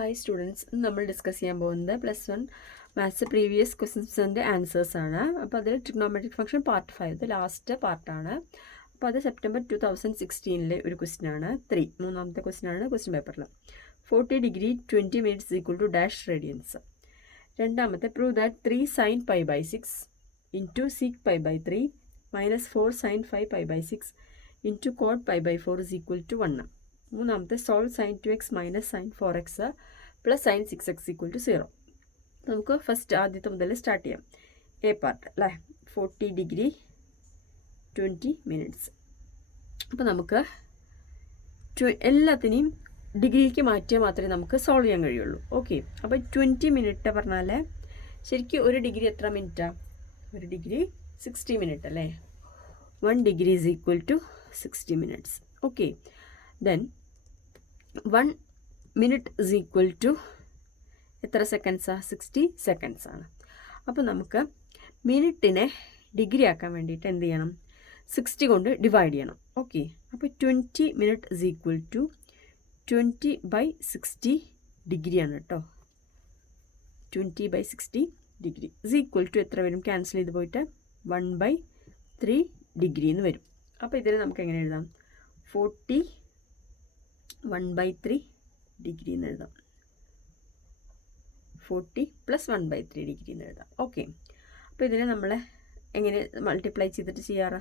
Hi students, ഇന്ന് നമ്മൾ discuss ചെയ്യാൻ പോകുന്നത് +1 മാത്സ് പ്രീവിയസ് ക്വസ്റ്റ്യൻസിൻ്റെ ആൻസേഴ്സ് ആണ്. അപ്പോൾ അതിൽ ട്രിഗ്നോമെട്രിക് ഫംഗ്ഷൻ പാർട്ട് 5 ലാസ്റ്റ് പാർട്ടാണ്. അപ്പോൾ അത് സെപ്റ്റംബർ 2016 ഒരു ക്വസ്റ്റ്യൻ ആണ്. മൂന്നാമത്തെ ക്വസ്റ്റ്യൻ ആണ് ക്വസ്റ്റ്യൻ പേപ്പറിൽ. 40 degree 20 minutes equal to dash radians. രണ്ടാമത്തെ prove that 3 sin π/6 into sec π/3 minus 4 sin 5π/6 into cot π/4 is equal to 1. മൂന്നാമത്തെ solve sin 2x minus sin 4x plus sin 6x equal to 0. നമുക്ക് first ആദ്യത്തെ മുതൽ start ചെയ്യാം. A part അല്ലേ, 40 degree 20 minutes. അപ്പോൾ നമുക്ക് എല്ലാത്തിനെയും ഡിഗ്രിക്ക് മാറ്റിയാൽ മാത്രമേ നമുക്ക് സോൾവ് ചെയ്യാൻ കഴിയുള്ളൂ. ഓക്കെ, അപ്പോൾ 20 മിനിറ്റ് പറഞ്ഞാൽ ശരിക്കും ഒരു ഡിഗ്രി എത്ര മിനിറ്റാണ്? ഒരു ഡിഗ്രി 60 മിനിറ്റ് അല്ലേ. 1 degree is equal to 60 minutes. Okay, then 1 minute is equal to എത്ര സെക്കൻഡ്സാണ്? 60 സെക്കൻഡ്സ് ആണ്. അപ്പോൾ നമുക്ക് മിനിറ്റിനെ ഡിഗ്രി ആക്കാൻ വേണ്ടിയിട്ട് എന്ത് ചെയ്യണം? 60 കൊണ്ട് ഡിവൈഡ് ചെയ്യണം. ഓക്കെ, അപ്പോൾ 20 മിനിറ്റ് ഇസ് ഈക്വൽ ടു 20/60 ഡിഗ്രിയാണ് കേട്ടോ. 20/60 ഡിഗ്രി ഇസ് ഈക്വൽ ടു എത്ര വരും? ക്യാൻസൽ ചെയ്ത് പോയിട്ട് 1/3 ഡിഗ്രി എന്ന് വരും. അപ്പോൾ ഇതിനെ നമുക്ക് എങ്ങനെ എഴുതാം? 40 1/3 ഡിഗ്രി എന്ന് എഴുതാം. 40 + 1/3 ഡിഗ്രി എന്ന് എഴുതാം. ഓക്കെ, അപ്പോൾ ഇതിനെ നമ്മൾ എങ്ങനെ മൾട്ടിപ്ലൈ ചെയ്തിട്ട് ചെയ്യാറ്?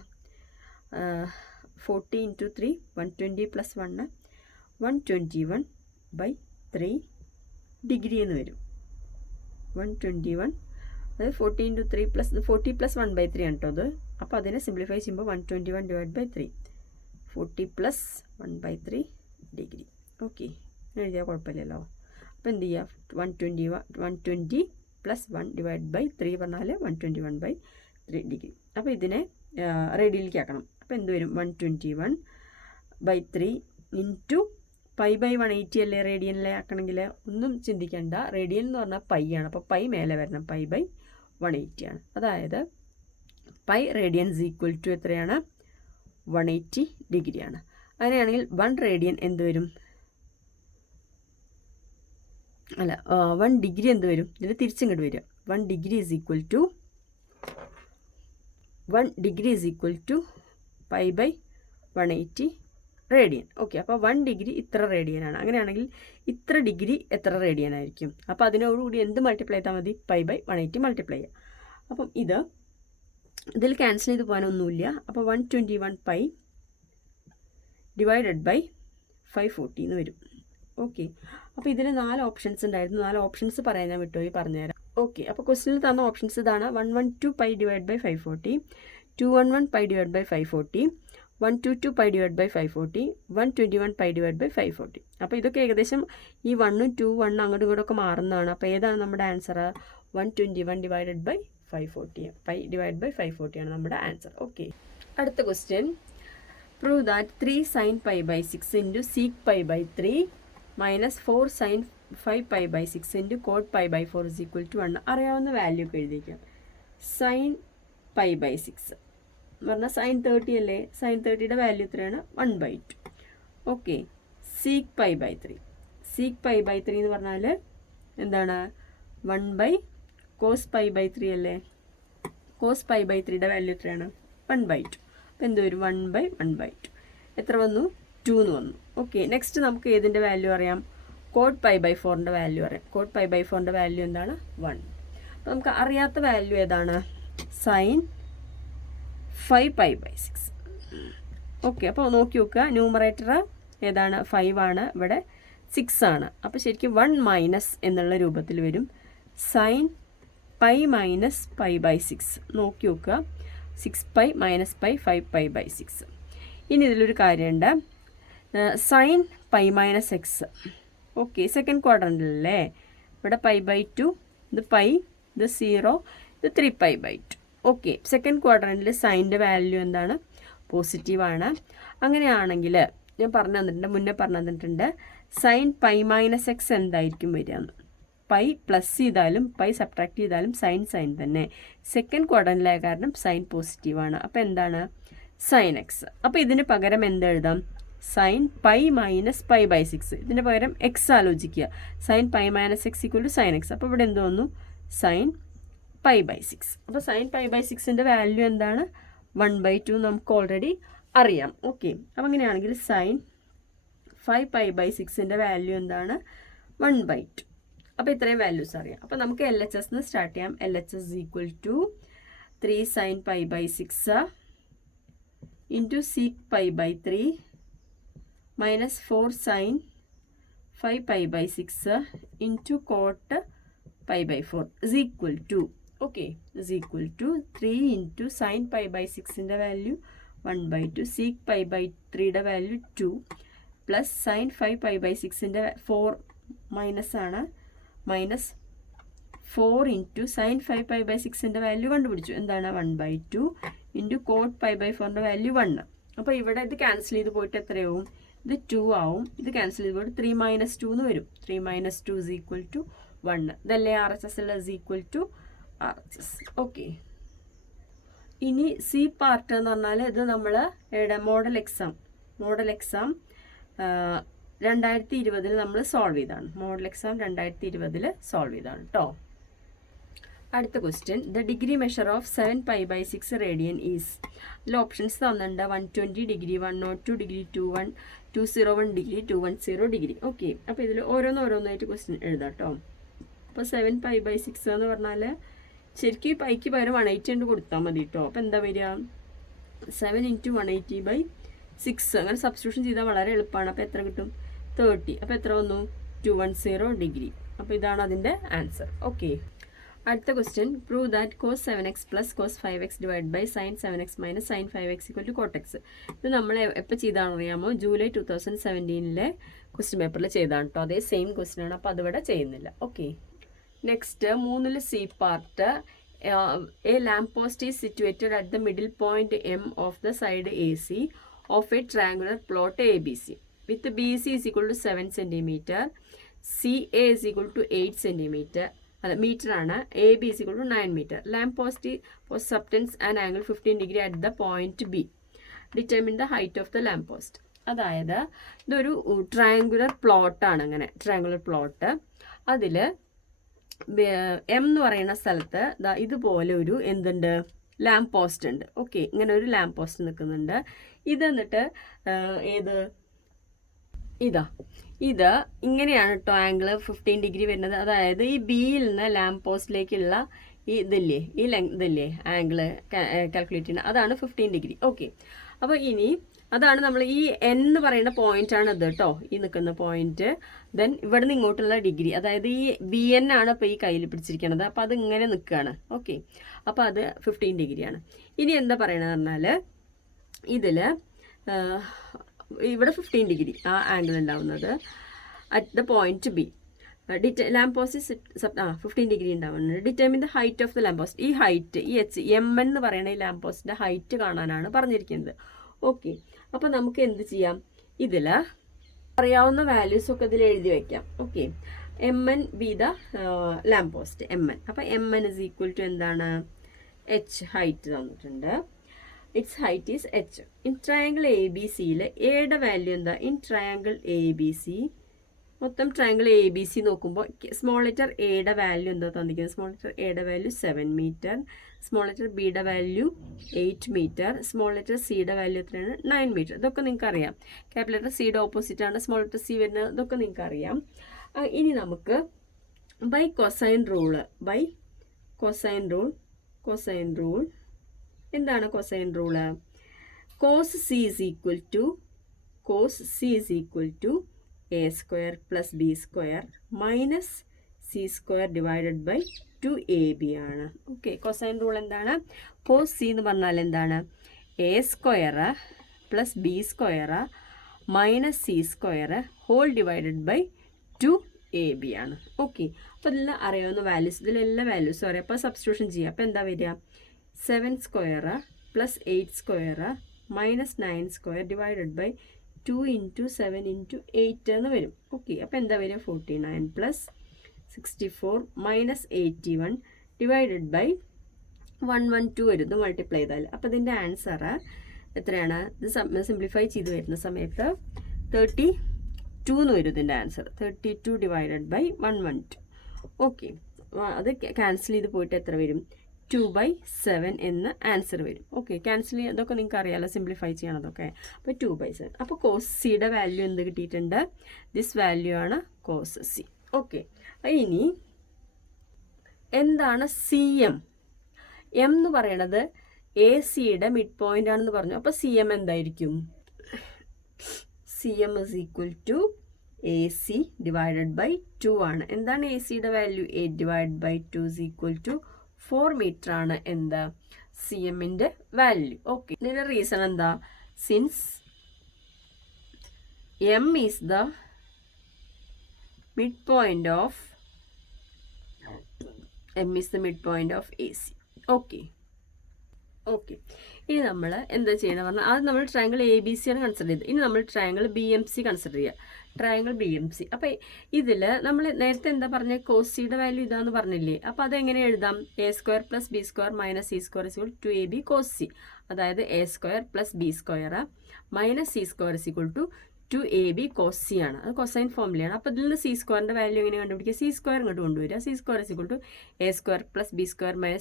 40 × 3 120 + 1 121/3 ഡിഗ്രി എന്ന് വരും. 121, അതായത് 40 × 3 40 + 1/3 ആണ് കേട്ടോ അത്. അപ്പോൾ അതിനെ സിംപ്ലിഫൈ ചെയ്യുമ്പോൾ 121/3 40 + 1/3 ഡിഗ്രി. ഓക്കെ, എഴുതിയാൽ കുഴപ്പമില്ലല്ലോ. അപ്പോൾ എന്ത് ചെയ്യുക? 120 + 1/3 പറഞ്ഞാൽ 121/3 ഡിഗ്രി. അപ്പോൾ ഇതിനെ റേഡിയനിലേക്ക് ആക്കണം. അപ്പോൾ എന്ത് വരും? 121/3 ഇൻറ്റു π/180 അല്ലേ റേഡിയനിലെ ആക്കണമെങ്കിൽ? ഒന്നും ചിന്തിക്കേണ്ട, റേഡിയൻ എന്ന് പറഞ്ഞാൽ പൈ ആണ്. അപ്പോൾ പൈ മേലെ വരണം, π/180 ആണ്. അതായത് പൈ റേഡിയൻസ് ഈക്വൽ ടു എത്രയാണ്? 180 ഡിഗ്രിയാണ്. അങ്ങനെയാണെങ്കിൽ 1 റേഡിയൻ എന്ത് വരും? അല്ല, 1 ഡിഗ്രി എന്ത് വരും? ഇതിന് തിരിച്ചിങ്ങോട്ട് വരിക. 1 degree is equal to π/180 radian. Okay, അപ്പോൾ 1 ഡിഗ്രി ഇത്ര റേഡിയനാണ്. അങ്ങനെയാണെങ്കിൽ ഇത്ര ഡിഗ്രി എത്ര റേഡിയൻ ആയിരിക്കും? അപ്പോൾ അതിനോടുകൂടി എന്ത് മൾട്ടിപ്ലൈ ചെയ്താൽ മതി? π/180 മൾട്ടിപ്ലൈ ചെയ്യുക. അപ്പം ഇതിൽ ക്യാൻസൽ ചെയ്ത് പോകാനൊന്നുമില്ല. അപ്പോൾ 121π ഡിവൈഡഡ് ബൈ 540 എന്ന് വരും. ഓക്കെ, അപ്പോൾ ഇതിന് 4 ഓപ്ഷൻസ് ഉണ്ടായിരുന്നു. 4 ഓപ്ഷൻസ് പറയാൻ ഞാൻ വിട്ടുപോയി, പറഞ്ഞുതരാം. ഓക്കെ, അപ്പോൾ ക്വസ്റ്റിനിൽ തന്ന ഓപ്ഷൻസ് ഇതാണ്: 112π divide by 540, 211π divide by 540, 122π divide by 540, 121π divide by 540. അപ്പോൾ ഇതൊക്കെ ഏകദേശം ഈ 1ഉം 2 1 അങ്ങോട്ടും ഇങ്ങോട്ടൊക്കെ മാറുന്നതാണ്. അപ്പോൾ ഏതാണ് നമ്മുടെ answer? 121 divided by 540, pi divide by 540 ആണ് നമ്മുടെ ആൻസർ. ഓക്കെ, അടുത്ത question. Prove that 3 sin π/6 into sec π/3 minus 4 sin 5π/6 into cot π/4 is equal to 1. അറിയാവുന്ന വാല്യൂ ഒക്കെ എഴുതിയിരിക്കാം. sin π/6 എന്ന് പറഞ്ഞാൽ sin 30 അല്ലേ. sin 30യുടെ വാല്യൂ എത്രയാണ്? 1/2. ഓക്കെ, sec π/3 എന്ന് പറഞ്ഞാൽ എന്താണ്? 1/cos π/3 അല്ലേ. cos π/3യുടെ വാല്യൂ എത്രയാണ്? 1/2. അപ്പോൾ എന്ത് വരും? 1/1/2. എത്ര വന്നു? 2 എന്ന് വന്നു. ഓക്കെ, നെക്സ്റ്റ് നമുക്ക് ഏതിൻ്റെ വാല്യൂ അറിയാം? cot π/4ൻ്റെ വാല്യൂ അറിയാം. cot π/4ൻ്റെ വാല്യൂ എന്താണ്? 1. അപ്പോൾ നമുക്ക് അറിയാത്ത വാല്യൂ ഏതാണ്? sin 5π/6. ഓക്കെ, അപ്പോൾ നോക്കി നോക്കുക. ന്യൂമറേറ്റർ ഏതാണ്? 5 ആണ്, ഇവിടെ 6 ആണ്. അപ്പോൾ ശരിക്കും 1 മൈനസ് എന്നുള്ള രൂപത്തിൽ വരും. sin π-π/6 നോക്കി നോക്കുക. 6π - π 5π/6. ഇനി ഇതിലൊരു കാര്യമുണ്ട്, sin π - x. ഓക്കെ, സെക്കൻഡ് ക്വാഡ്രൻ്റിലല്ലേ. ഇവിടെ π/2, ഇത് പൈ, ഇത് 0, ഇത് 3π/2. ഓക്കെ, സെക്കൻഡ് ക്വാഡ്രൻ്റിൽ സൈൻ്റെ വാല്യൂ എന്താണ്? പോസിറ്റീവാണ്. അങ്ങനെയാണെങ്കിൽ ഞാൻ മുന്നേ പറഞ്ഞു തന്നിട്ടുണ്ട് sin π - x എന്തായിരിക്കും വരിക? പൈ പ്ലസ് ചെയ്താലും പൈ സബ്ട്രാക്ട് ചെയ്താലും സൈൻ തന്നെ. സെക്കൻഡ് ക്വാഡ്രൻ്റിലായ കാരണം സൈൻ പോസിറ്റീവാണ്. അപ്പോൾ എന്താണ്? sin x. അപ്പോൾ ഇതിന് പകരം എന്തെഴുതാം? Sine pi minus pi by 6. ഇതിൻ്റെ പകരം എക്സ് ആലോചിക്കുക. Sine pi minus x equal to sine x. അപ്പോൾ ഇവിടെ എന്ത് വന്നു? Sine pi by 6. അപ്പോൾ സൈൻ പൈ ബൈ 6ൻ്റെ വാല്യൂ എന്താണ്? 1/2 നമുക്ക് ഓൾറെഡി അറിയാം. ഓക്കെ, അപ്പോൾ അങ്ങനെയാണെങ്കിൽ സൈൻ 5 പൈ ബൈ 6ൻ്റെ വാല്യൂ എന്താണ്? 1/2. അപ്പോൾ ഇത്രയും വാല്യൂസ് അറിയാം. അപ്പോൾ നമുക്ക് എൽ എച്ച് എസ് സ്റ്റാർട്ട് ചെയ്യാം. L H S equal to 3 sign pi by 6 into sec pi by 3 minus 4 sine 5 pi by 6 into cot pi by 4 is equal to, okay, is equal to 3 into sine pi by 6ൻ്റെ value 1/2, sec pi by 3യുടെ value 2 plus sine 5 pi by 6ൻ്റെ 4 minus ആണ്, minus 4 into sine 5 pi by 6ൻ്റെ value കണ്ടുപിടിച്ചു. എന്താണ്? 1/2 into cot pi by 4ൻ്റെ value 1. അപ്പോൾ ഇവിടെ ഇത് ക്യാൻസൽ ചെയ്ത് പോയിട്ട് എത്രയാവും? ഇത് 2 ആവും. ഇത് ക്യാൻസൽ ചെയ്ത് പോയിട്ട് 3 മൈനസ് 2 എന്ന് വരും. 3 മൈനസ് 2 ഇസ് ഈക്വൽ ടു 1. ഇതല്ലേ R H S is equal to R H S. Okay, ഇനി സി പാർട്ട് എന്ന് പറഞ്ഞാൽ ഇത് നമ്മൾ മോഡൽ എക്സാം 2020 നമ്മൾ സോൾവ് ചെയ്താണ്. മോഡൽ എക്സാം 2020 സോൾവ് ചെയ്താണ് കേട്ടോ. അടുത്ത question, the degree measure of 7 pi by 6 radian is. ഇതിൽ ഓപ്ഷൻസ് തന്നിട്ടുണ്ട്. 120 degree, 102 degree, 201 degree, 210 degree. Okay, അപ്പോൾ ഇതിൽ ഓരോന്നായിട്ട് ക്വസ്റ്റ്യൻ എഴുതാം കേട്ടോ. അപ്പോൾ 7 പൈ ബൈ 6 എന്ന് പറഞ്ഞാൽ ശരിക്കും ഈ പൈക്ക് പകരം 180 കൊടുത്താൽ മതി കേട്ടോ. അപ്പോൾ എന്താ വരിക? 7 ഇൻറ്റു 180 ബൈ 6. അങ്ങനെ സബ്സ്റ്റിറ്റ്യൂഷൻ ചെയ്താൽ വളരെ എളുപ്പമാണ്. അപ്പോൾ എത്ര കിട്ടും? 30. അപ്പോൾ എത്ര വന്നു? 210 ഡിഗ്രി. അപ്പോൾ ഇതാണ് അതിൻ്റെ ആൻസർ. ഓക്കെ, അടുത്ത question, prove that cos 7x plus cos 5x divide by sine 7x minus sine 5x equal to cot x. ഇത് നമ്മൾ എപ്പോൾ ചെയ്താണെന്ന് അറിയാമോ? ജൂലൈ 2017 ക്വസ്റ്റ്യൻ പേപ്പറിൽ ചെയ്താണ് കേട്ടോ. അതേ സെയിം ക്വസ്റ്റ്യൻ ആണ്. അപ്പോൾ അതിവിടെ ചെയ്യുന്നില്ല. Okay, next 3 C part, A lamp post is situated at the middle point M of the side A C of a triangular plot A B C with B C is equal to 7 centimetre, C A is equal to 8 centimetre, metre ആണ്, A B is equal to 9 metre. Lamp post subtends and angle 15 degree at the point B. Determine the height of the lamp post. അതായത് ഇതൊരു triangular പ്ലോട്ടാണ്. അങ്ങനെ triangular plot, അതിൽ M എന്ന് പറയുന്ന സ്ഥലത്ത് ഇതുപോലെ ഒരു എന്തുണ്ട്? ലാംപ് പോസ്റ്റ് ഉണ്ട്. ഓക്കെ, ഇങ്ങനെ ഒരു ലാംപ് പോസ്റ്റ് നിൽക്കുന്നുണ്ട്. ഇത് എന്നിട്ട് ഇത് ഇങ്ങനെയാണ് കേട്ടോ ആംഗിൾ 15 ഡിഗ്രി വരുന്നത്. അതായത് ഈ ബിയിൽ നിന്ന് ലാംപ് പോസ്റ്റിലേക്കുള്ള ഈ ഇതില്ലേ ആംഗിൾ കാൽക്കുലേറ്റ് ചെയ്യുന്നത്, അതാണ് 15 ഡിഗ്രി. ഓക്കെ, അപ്പോൾ ഇനി അതാണ് നമ്മൾ ഈ എൻ എന്ന് പറയുന്ന പോയിന്റാണ് ഇത് കേട്ടോ, ഈ നിൽക്കുന്ന പോയിന്റ്. ദെൻ ഇവിടെ നിന്ന് ഇങ്ങോട്ടുള്ള ഡിഗ്രി, അതായത് ഈ ബി എൻ ആണ് ഇപ്പോൾ ഈ കയ്യിൽ പിടിച്ചിരിക്കുന്നത്. അപ്പോൾ അത് ഇങ്ങനെ നിൽക്കുകയാണ്. ഓക്കെ, അപ്പോൾ അത് 15 ഡിഗ്രിയാണ്. ഇനി എന്താ പറയണതെന്ന് പറഞ്ഞാൽ ഇതിൽ ഇവിടെ 15 ഡിഗ്രി ആ ആംഗിൾ ഉണ്ടാവുന്നത് at the point B. Lamp post 15 degree ഉണ്ടാവുന്നത്. Determine the height of the lamp post. ഈ ഹൈറ്റ്, ഈ എം എൻ എന്ന് പറയുന്ന ഈ ലാംപ് പോസ്റ്റിൻ്റെ ഹൈറ്റ് കാണാനാണ് പറഞ്ഞിരിക്കുന്നത്. ഓക്കെ, അപ്പോൾ നമുക്ക് എന്ത് ചെയ്യാം? ഇതിൽ അറിയാവുന്ന വാല്യൂസ് ഒക്കെ ഇതിൽ എഴുതി വയ്ക്കാം. Okay, M N be the lamp post, M N. അപ്പോൾ M N is equal to എന്താണ്? എച്ച് ഹൈറ്റ് തന്നിട്ടുണ്ട്. It's height is H. In triangle A B സിയിൽ എയുടെ വാല്യൂ എന്താ? In triangle A B C, മൊത്തം ട്രയാങ്കിൾ എ ബി സി നോക്കുമ്പോൾ small letter എയുടെ value എന്താ തന്നിരിക്കുന്നത്? സ്മോൾ ലെറ്റർ എയുടെ വാല്യൂ 7 മീറ്റർ, സ്മോൾ ലെറ്റർ ബിയുടെ വാല്യൂ 8 മീറ്റർ, സ്മോൾ ലെറ്റർ സിയുടെ വാല്യൂ എത്രയാണ്? 9 മീറ്റർ. ഇതൊക്കെ നിങ്ങൾക്ക് അറിയാം. ക്യാപിറ്റൽ ലെറ്റർ സിയുടെ ഓപ്പോസിറ്റാണ് സ്മോൾ ലെറ്റർ സി വരുന്നത്. ഇതൊക്കെ നിങ്ങൾക്ക് അറിയാം. ഇനി നമുക്ക് ബൈ കൊസൈൻ റൂൾ എന്താണ് cosine rule? Cos C is equal to a square plus B square minus c square divided by 2ab ആണ്. ഓക്കെ, കൊസൈൻ റൂൾ എന്താണ്? കോസ് സി എന്ന് പറഞ്ഞാൽ എന്താണ്? A square plus B square minus c square whole divided by 2ab ആണ്. Okay, അപ്പോൾ ഇതെല്ലാം അറിയാവുന്ന values, ഇതിലെല്ലാം വാല്യൂസും അറിയാം. അപ്പോൾ സബ്സ്റ്റിറ്റ്യൂഷൻ ചെയ്യാം. അപ്പോൾ എന്താ വരിക? 7 square plus 8 square minus 9 square divided by 2 into 7 into 8 എന്ന് വരും. ഓക്കെ, അപ്പോൾ എന്താ വരിക? 49 പ്ലസ് 64 മൈനസ് 81 ഡിവൈഡഡ് ബൈ 112 വരും. ഇത് മൾട്ടിപ്ലൈ ചെയ്താൽ. അപ്പോൾ ഇതിൻ്റെ ആൻസർ എത്രയാണ്? ഇത് സിംപ്ലിഫൈ ചെയ്ത് വരുന്ന സമയത്ത് 32 എന്ന് വരും ഇതിൻ്റെ ആൻസർ. 32 divided by 112. ഓക്കെ, അത് ക്യാൻസൽ ചെയ്ത് പോയിട്ട് എത്ര വരും? 2/7 എന്ന ആൻസർ വരും. ഓക്കെ, ക്യാൻസൽ ചെയ്യുക, അതൊക്കെ നിങ്ങൾക്ക് അറിയാമല്ലോ, സിംപ്ലിഫൈ ചെയ്യണതൊക്കെ. അപ്പോൾ 2/7. അപ്പോൾ കോസ് സിയുടെ വാല്യൂ എന്ത് കിട്ടിയിട്ടുണ്ട്? ദിസ് വാല്യൂ ആണ് കോസ് സി. ഓക്കെ, ഇനി എന്താണ് സി എം? എം എന്ന് പറയണത് എ സിയുടെ മിഡ് പോയിന്റ് ആണെന്ന് പറഞ്ഞു. അപ്പോൾ സി എം എന്തായിരിക്കും? C M is equal to A C divided by 2 ആണ്. എന്താണ് എ സിയുടെ value? 8 divide by 2 is equal to 4 metre ആണ് എന്താ സി എമ്മിൻ്റെ വാല്യൂ. ഓക്കെ, ഇതിൻ്റെ റീസൺ എന്താ? Since M is the mid point of AC. Okay, ഇനി നമ്മൾ എന്താ ചെയ്യണം പറഞ്ഞാൽ, അത് നമ്മൾ ട്രയാങ്കിൾ ABC ആണ് കൺസിഡർ ചെയ്തത്. ഇനി നമ്മൾ ട്രയാങ്കിൾ BMC കൺസിഡർ ചെയ്യുക. Triangle BMC. അപ്പോൾ ഇതിൽ നമ്മൾ നേരത്തെ എന്താ പറഞ്ഞത്? കോസ് സിയുടെ വാല്യൂ ഇതാന്ന് പറഞ്ഞില്ലേ? അപ്പോൾ അതെങ്ങനെ എഴുതാം? A² + B² - C² = 2AB cos C. അതായത് A² + B² - C² = 2AB cos C ആണ്. അത് കൊസൈൻ ഫോമിലാണ്. അപ്പോൾ ഇതിൽ നിന്ന് C²ൻ്റെ വാല്യൂ എങ്ങനെ കണ്ടുപിടിക്കുക? C² ഇങ്ങോട്ട് കൊണ്ടുവരിക. C² = A² + B²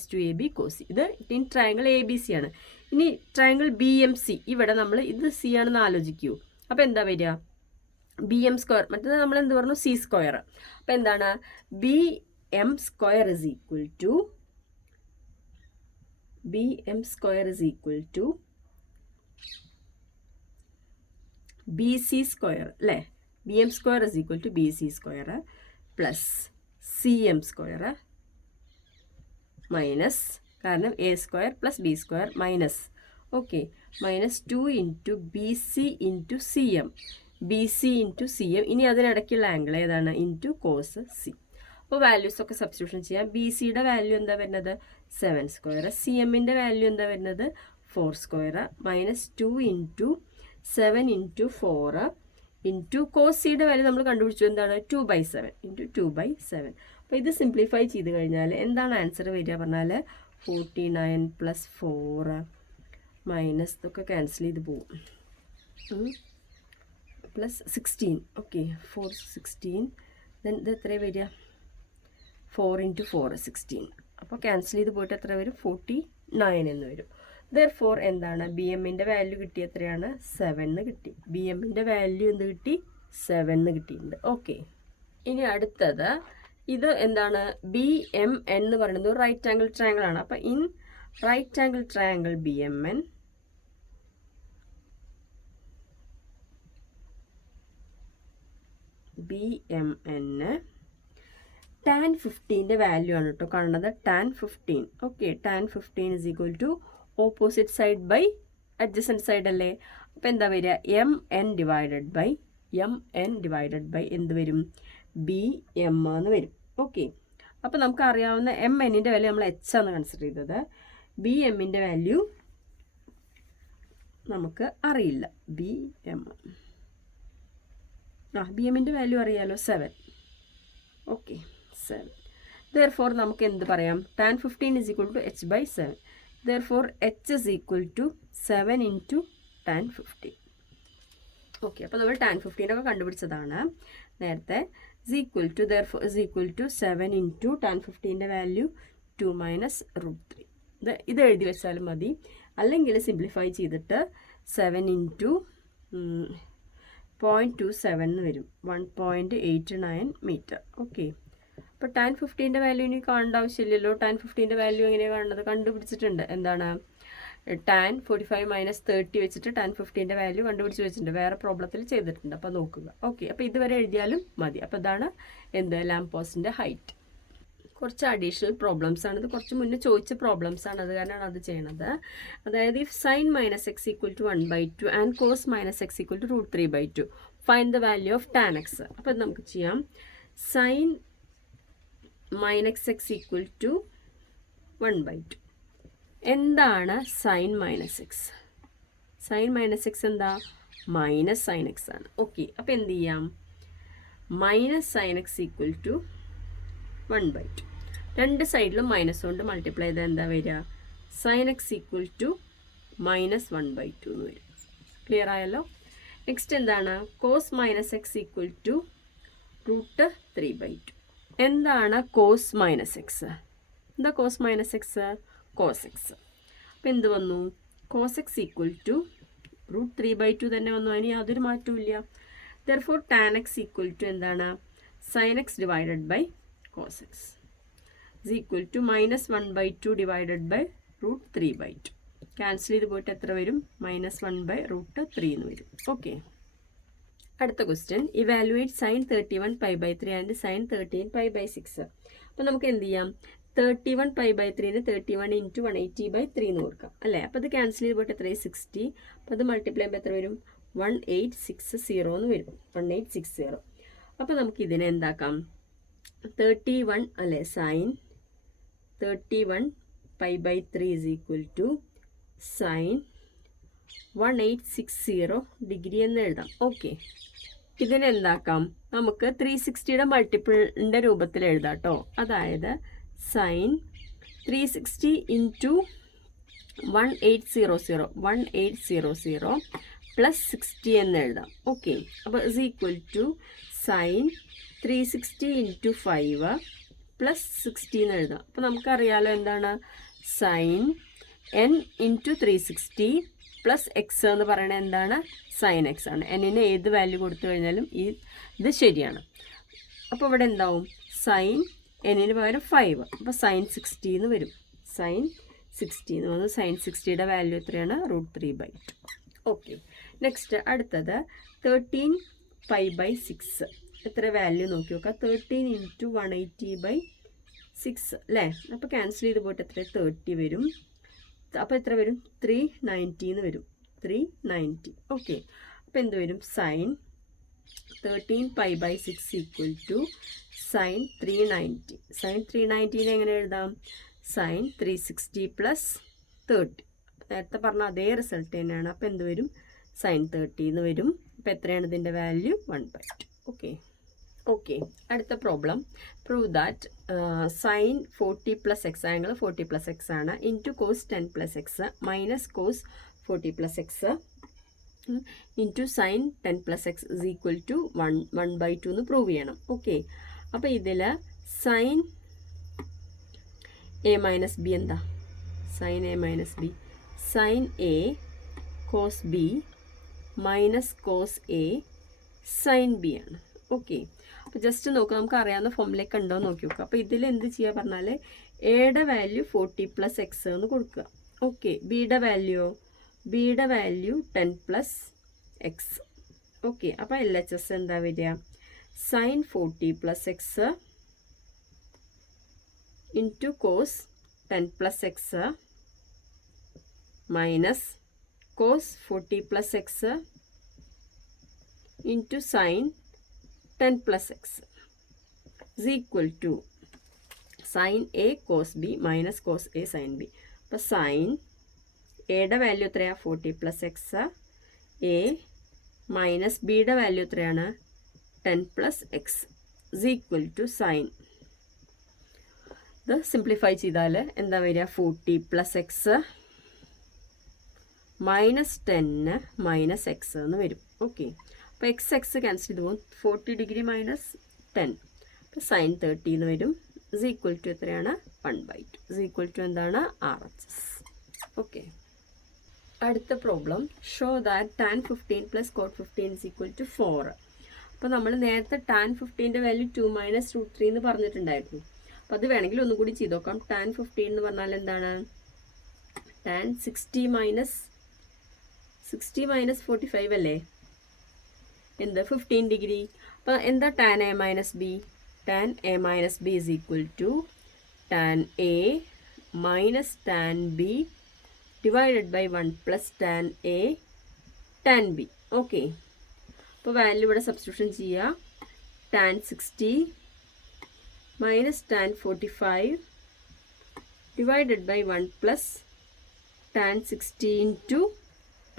- 2AB cos C. ഇത് ഇൻ ട്രയാങ്കിൾ ABC ആണ്. ഇനി ട്രയാങ്കിൾ BMC, ഇവിടെ നമ്മൾ ഇത് C ആണെന്ന് ആലോചിക്കൂ. അപ്പോൾ എന്താ വരിക? BM², മറ്റേത് നമ്മൾ എന്ത് പറഞ്ഞു? C². അപ്പോൾ എന്താണ്? BM² is equal to BC² അല്ലേ? BM² is equal to BC² plus CM² minus, കാരണം A² + B² minus, okay, -2 × BC × CM. BC × CM. ഇനി അതിനിടയ്ക്കുള്ള ആംഗിൾ ഏതാണ്? ഇൻറ്റു കോസ് സി. അപ്പോൾ വാല്യൂസ് ഒക്കെ സബ്സ്റ്റിറ്റ്യൂഷൻ ചെയ്യാം. BCയുടെ വാല്യൂ എന്താ വരുന്നത്? 7². CMൻ്റെ വാല്യൂ എന്താ വരുന്നത്? 4² -2 × 7 × 4 ഇൻറ്റു കോസ് സിയുടെ വാല്യൂ നമ്മൾ കണ്ടുപിടിച്ചു. എന്താണ്? 2/7 × 2/7. അപ്പോൾ ഇത് സിംപ്ലിഫൈ ചെയ്ത് കഴിഞ്ഞാൽ എന്താണ് ആൻസർ വരിക പറഞ്ഞാൽ 49 + 4 മൈനസ് ഇതൊക്കെ ക്യാൻസൽ ചെയ്ത് പോകും, +16. ഓക്കെ, 4 16. ദെൻ ഇത് എത്ര വരിക? 4 × 4 16. അപ്പോൾ ക്യാൻസൽ ചെയ്ത് പോയിട്ട് എത്ര വരും? 49 എന്ന് വരും. Therefore എന്താണ്? BMൻ്റെ വാല്യൂ കിട്ടി എത്രയാണ്? 7 കിട്ടി. BMൻ്റെ വാല്യൂ എന്ത് കിട്ടി? 7 കിട്ടിയിട്ടുണ്ട്. ഓക്കെ, ഇനി അടുത്തത് ഇത് എന്താണ്? BMN എന്ന് പറയുന്നത് റൈറ്റ് ആംഗിൾ ട്രയാങ്കിൾ ആണ്. അപ്പോൾ in right angle triangle BMN tan 15ൻ്റെ വാല്യൂ ആണ് കേട്ടോ കാണുന്നത്. tan 15. Okay, tan 15 is equal to opposite side by adjacent side അല്ലേ? അപ്പോൾ എന്താ വരിക? MN ഡിവൈഡഡ് ബൈ എന്ത് വരും? BM എന്ന് വരും. ഓക്കെ, അപ്പോൾ നമുക്ക് അറിയാവുന്ന MNൻ്റെ വാല്യൂ നമ്മൾ H ആണ് കൺസിഡർ ചെയ്തത്. BMൻ്റെ വാല്യൂ നമുക്ക് അറിയില്ല. BMൻ്റെ വാല്യൂ അറിയാലോ, 7. ഓക്കെ, 7. Therefore നമുക്ക് എന്ത് പറയാം? tan 15 is equal to H/7. Therefore H is equal to 7 × tan 15. Okay, അപ്പോൾ നമ്മൾ tan 15 ഒക്കെ കണ്ടുപിടിച്ചതാണ് നേരത്തെ. Therefore is equal to 7 × tan 15ൻ്റെ വാല്യൂ 2 - √3. ഇത് എഴുതി വെച്ചാലും മതി. അല്ലെങ്കിൽ സിംപ്ലിഫൈ ചെയ്തിട്ട് 7 × 0.27 എന്ന് വരും. 1.89 മീറ്റർ. ഓക്കെ, അപ്പോൾ tan 15ൻ്റെ വാല്യൂ ഇനി കാണേണ്ട ആവശ്യമില്ലല്ലോ. tan 15ൻ്റെ വാല്യൂ എങ്ങനെയാണ് കാണുന്നത്? കണ്ടുപിടിച്ചിട്ടുണ്ട്. എന്താണ്? tan 45 - 30 വെച്ചിട്ട് tan 15ൻ്റെ വാല്യൂ കണ്ടുപിടിച്ച് വെച്ചിട്ടുണ്ട്. വേറെ പ്രോബ്ലത്തിൽ ചെയ്തിട്ടുണ്ട്. അപ്പോൾ നോക്കുക. ഓക്കെ, അപ്പോൾ ഇതുവരെ എഴുതിയാലും മതി. അപ്പോൾ ഇതാണ് എന്ത്? ലാംപ് പോസ്റ്റിൻ്റെ ഹൈറ്റ്. കുറച്ച് അഡീഷണൽ പ്രോബ്ലംസ് ആണ്. ഇത് കുറച്ച് മുന്നേ ചോദിച്ച പ്രോബ്ലംസ് ആണ്, അത് കാരണമാണ് അത് ചെയ്യണത്. അതായത് if sin - x = 1/2 and cos - x = √3/2, find the value of tan x. അപ്പോൾ ഇത് നമുക്ക് ചെയ്യാം. sin - x = 1/2. എന്താണ് sin - x? sin - x എന്താ? -sin x ആണ്. ഓക്കെ, അപ്പോൾ എന്ത് ചെയ്യാം? -sin x = 1/2. രണ്ട് സൈഡിലും മൈനസ് കൊണ്ട് മൾട്ടിപ്ലൈ ചെയ്താൽ എന്താ വരിക? sin x = -1/2 എന്ന് വരും. ക്ലിയർ ആയല്ലോ? നെക്സ്റ്റ് എന്താണ്? cos -x equal to √3/2. എന്താണ് cos -x? എന്താ cos -x? cos x. അപ്പം എന്ത് വന്നു? cos x ഈക്വൽ ടു √3/2 തന്നെ വന്നു. അതിന് യാതൊരു മാറ്റവും ഇല്ല. therefore tan x equal to എന്താണ്? sin x divided by cos x is equal to -1/2 divided by √3/2. Cancel ചെയ്ത് പോയിട്ട് എത്ര വരും? -1/√3 എന്ന് വരും. ഓക്കെ. അടുത്ത question, evaluate sin 31π/3 and sin 13π/6. അപ്പോൾ നമുക്ക് എന്ത് ചെയ്യാം? 31π/3ന് 31 × 180/3 എന്ന് കൊടുക്കാം അല്ലേ? അപ്പോൾ അത് ക്യാൻസൽ ചെയ്ത് പോയിട്ട് എത്രയും 60. അപ്പോൾ അത് മൾട്ടിപ്ലൈ ചെയ്യുമ്പോൾ എത്ര വരും? 1860 എന്ന് വരും. 1860. അപ്പോൾ നമുക്ക് ഇതിനെ എന്താക്കാം? 31 അല്ലേ, sin 31π/3 is equal to sin 1860 degree എന്ന് എഴുതാം. ഓക്കെ. ഇതിനെ എന്താക്കാം? നമുക്ക് 360യുടെ മൾട്ടിപ്പിളിൻ്റെ രൂപത്തിൽ എഴുതാം കേട്ടോ. അതായത് sin 360 × 1800 പ്ലസ് 60 എന്ന് എഴുതാം. ഓക്കെ. അപ്പോൾ is equal to sin 360 × 5 plus 60 എന്ന് എഴുതാം. അപ്പോൾ നമുക്കറിയാലോ എന്താണ്? sin n × 360 പ്ലസ് എക്സ് എന്ന് പറയുന്നത് എന്താണ്? sin x ആണ്. എന്നിന് ഏത് വാല്യൂ കൊടുത്തു കഴിഞ്ഞാലും ഇത് ശരിയാണ്. അപ്പോൾ ഇവിടെ എന്താവും? sin എന്നിന് പകരം 5. അപ്പോൾ sin 60 എന്ന് വരും. sin 60 എന്ന് വന്നു. sin 60യുടെ വാല്യൂ എത്രയാണ്? √3/2. ഓക്കെ. നെക്സ്റ്റ് അടുത്തത് 13π/6. എത്ര വാല്യൂ നോക്കി നോക്കാം? 13 × 180/6 അല്ലേ? അപ്പോൾ ക്യാൻസൽ ചെയ്ത് പോയിട്ട് എത്ര? 30 വരും. അപ്പോൾ എത്ര വരും? 390 എന്ന് വരും. 390. ഓക്കെ. അപ്പോൾ എന്ത് വരും? sin 13π/6 equal to sin 390. sin 390നെ എങ്ങനെ എഴുതാം? sin 360 plus 30. നേരത്തെ പറഞ്ഞ അതേ റിസൾട്ട് തന്നെയാണ്. അപ്പോൾ എന്ത് വരും? sin 30 എന്ന് വരും. അപ്പോൾ എത്രയാണ് ഇതിൻ്റെ വാല്യൂ? 1/2. ഓക്കെ. ഓക്കെ. അടുത്ത problem, prove that sin 40 + x angle 40 + x ആണ് into cos 10 + x minus cos 40 + x into sin 10 + x is equal to 1/2 എന്ന് പ്രൂവ് ചെയ്യണം. ഓക്കെ. അപ്പോൾ ഇതിൽ sin a - b എന്താ? sin a - b sin a cos b minus cos a sin b ആണ്. Okay. അപ്പോൾ just നോക്കുക, നമുക്ക് അറിയാവുന്ന ഫോമിലേക്ക് ഉണ്ടോ എന്ന് നോക്കി നോക്കുക. അപ്പോൾ ഇതിൽ എന്ത് ചെയ്യുക പറഞ്ഞാൽ എയുടെ വാല്യൂ 40 + x എന്ന് കൊടുക്കുക. ഓക്കെ. ബിയുടെ വാല്യൂ 10 + x. ഓക്കെ. അപ്പോൾ LHS എന്താ വരിക? sin 40 + x into cos 10 + x minus cos 40 + x into sin 10 + x is equal to sin a cos b minus cos a sin b. അപ്പോൾ sin എയുടെ value എത്രയാണ്? 40 + x. a minus ബിയുടെ value എത്രയാണ്? 10 + x is equal to sin. ഇത് simplify ചെയ്താൽ എന്താ വരിക? 40 + x minus 10 minus x എന്ന് വരും. ഓക്കെ. അപ്പോൾ x ക്യാൻസൽ ചെയ്ത് പോകും. 40 ഡിഗ്രി മൈനസ് 10. അപ്പോൾ sin 30 എന്ന് വരും. ഇസ് ഈക്വൽ ടു എത്രയാണ്? 1/2. ഇസ് ഈക്വൽ ടു എന്താണ്? RHS. ഓക്കെ. അടുത്ത problem, show that tan 15 + cot 15 is equal to 4. അപ്പോൾ നമ്മൾ നേരത്തെ tan 15ൻ്റെ വാല്യൂ 2 - √3 എന്ന് പറഞ്ഞിട്ടുണ്ടായിരുന്നു. അപ്പോൾ അത് വേണമെങ്കിൽ ഒന്നും കൂടി ചെയ്ത് നോക്കാം. tan 15 എന്ന് പറഞ്ഞാൽ എന്താണ്? tan 60 - 45 അല്ലേ? എന്ത്? 15 ഡിഗ്രി. അപ്പോൾ എന്താ tan a - b? tan a - b is equal to tan a minus tan b divided by 1 plus tan a tan b. Okay. അപ്പോൾ വാല്യൂ ഇവിടെ സബ്സ്റ്റിറ്റ്യൂഷൻ ചെയ്യുക. tan 60 minus tan 45 divided by 1 plus tan 60 into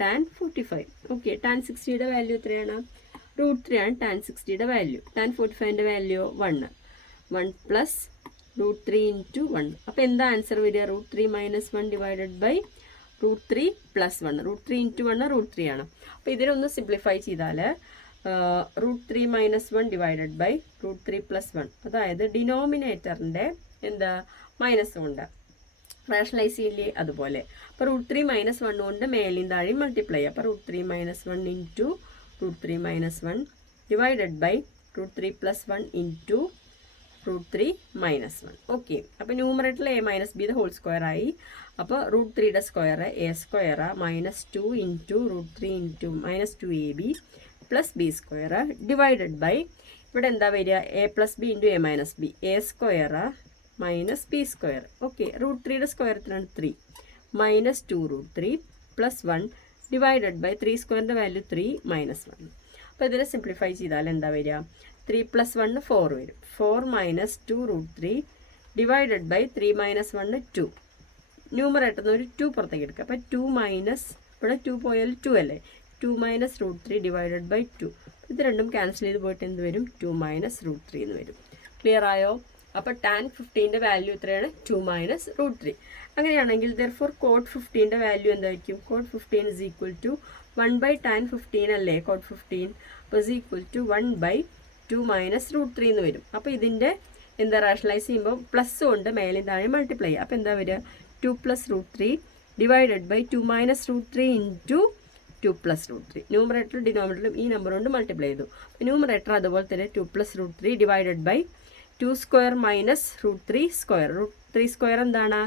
tan 45. ഓക്കെ. tan 60യുടെ value എത്രയാണ്? √3 ആണ് tan 60യുടെ value. tan 45ൻ്റെ value 1 plus √3 into 1. അപ്പോൾ എന്താ ആൻസർ വരിക? √3 - 1 ഡിവൈഡഡ് ബൈ √3 + 1. √3 × 1 √3 ആണ്. അപ്പോൾ ഇതിനൊന്ന് സിംപ്ലിഫൈ ചെയ്താൽ √3 - 1 ഡിവൈഡഡ് ബൈ √3 + 1. അതായത് ഡിനോമിനേറ്ററിൻ്റെ എന്താ മൈനസ് കൊണ്ട് റാഷണലൈസ് ചെയ്യില്ലേ അതുപോലെ. അപ്പോൾ √3 - 1 കൊണ്ട് മേലെയും താഴെയും മൾട്ടിപ്ലൈ ചെയ്യുക. അപ്പോൾ √3 - 1 into √3 - 1 divided by √3 + 1 into √3 - 1. Okay. അപ്പോൾ ന്യൂമറേറ്ററിൽ a - b ഹോൾ സ്ക്വയർ ആയി. അപ്പോൾ √3യുടെ square a² -2 into √3 into -2ab + b² divided by ഇവിടെ എന്താ വരിക a + b into a - b a² -b². Okay. √3യുടെ സ്ക്വയർ എത്രയാണ് 3 -2 √3 + 1 ഡിവൈഡഡ് ബൈ 3² വാല്യൂ 3 - 1. അപ്പോൾ ഇതിനെ സിംപ്ലിഫൈ ചെയ്താൽ എന്താ വരിക 3 + 1 4 വരും. 4 - 2 √3 ഡിവൈഡഡ് ബൈ 3 - 1 2. ന്യൂമറേറ്ററിൽ നിന്ന് ഒരു 2 പുറത്തേക്ക് എടുക്കുക. അപ്പോൾ 2 ഇവിടെ 2 പോയാൽ 2 അല്ലേ. 2 - √3 ഡിവൈഡഡ് ബൈ 2. ഇത് രണ്ടും ക്യാൻസൽ ചെയ്ത് പോയിട്ട് എന്ത് വരും 2 - √3 എന്ന് വരും. ക്ലിയർ ആയോ? അപ്പോൾ tan 15ൻ്റെ വാല്യൂ എത്രയാണ് 2 - √3. അങ്ങനെയാണെങ്കിൽ therefore cot 15ൻ്റെ വാല്യൂ എന്തായിരിക്കും? cot 15 is equal to 1/tan 15 അല്ലേ cot 15. അപ്പോൾ is equal to 1/2 - √3 എന്ന് വരും. അപ്പോൾ ഇതിൻ്റെ എന്താ റാഷണലൈസ് ചെയ്യുമ്പോൾ പ്ലസ് കൊണ്ട് മേലെ താഴെ മൾട്ടിപ്ലൈ ചെയ്യുക. അപ്പോൾ എന്താ വരിക 2 + √3 ഡിവൈഡഡ് ബൈ 2 - √3 ഇൻറ്റു 2 + √3. ന്യൂമറേറ്റർ ഡിനോമിനേറ്ററും ഈ നമ്പർ കൊണ്ട് മൾട്ടിപ്ലൈ ചെയ്തു. ന്യൂമറേറ്റർ അതുപോലെ തന്നെ 2 + √3 ഡിവൈഡഡ് ബൈ 2² -√3². √3² എന്താണ്